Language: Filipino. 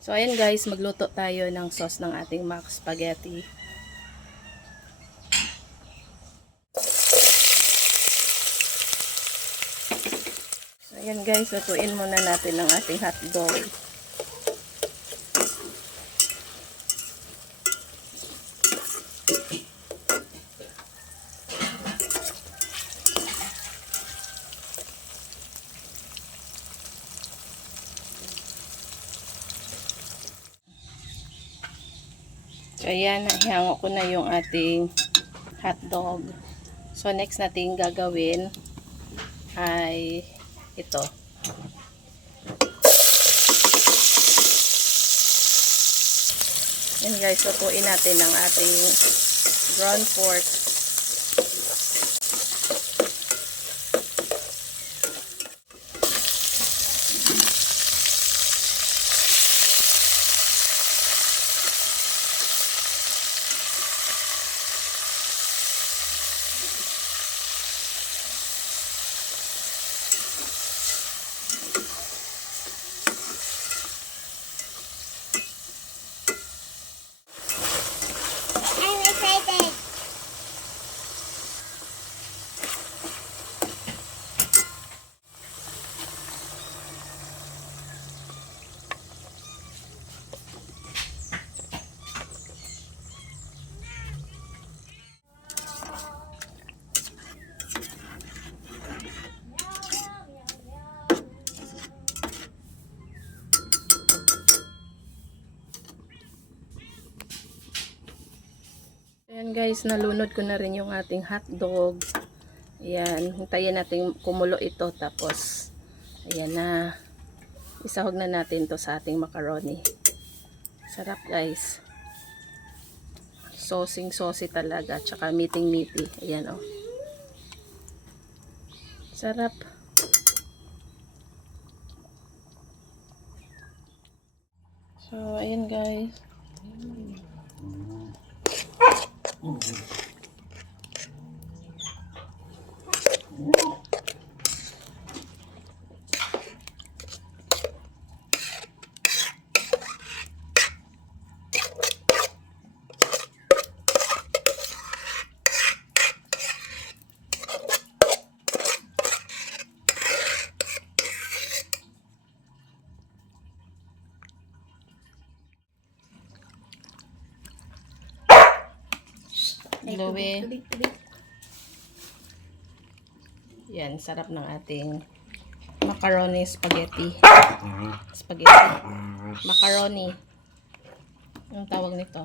So, ayan guys, magluto tayo ng sauce ng ating mac spaghetti. So, ayan guys, lutuin muna natin ang ating hotdog. So, ayan, hihango ko na yung ating hotdog. So, next natin gagawin ay ito. Yan guys, lutuin natin ang ating ground pork. Ayan guys, nalunod ko na rin yung ating hotdog. Ayan, hintayin natin kumulo ito. Tapos, ayan na. Isahog na natin to sa ating macaroni. Sarap guys. Sosing-sosi talaga. Tsaka meating-meaty. Ayan o. Sarap. So, ayan guys. Louie. Yan, sarap ng ating macaroni spaghetti. Spaghetti. Macaroni. Ang tawag nito.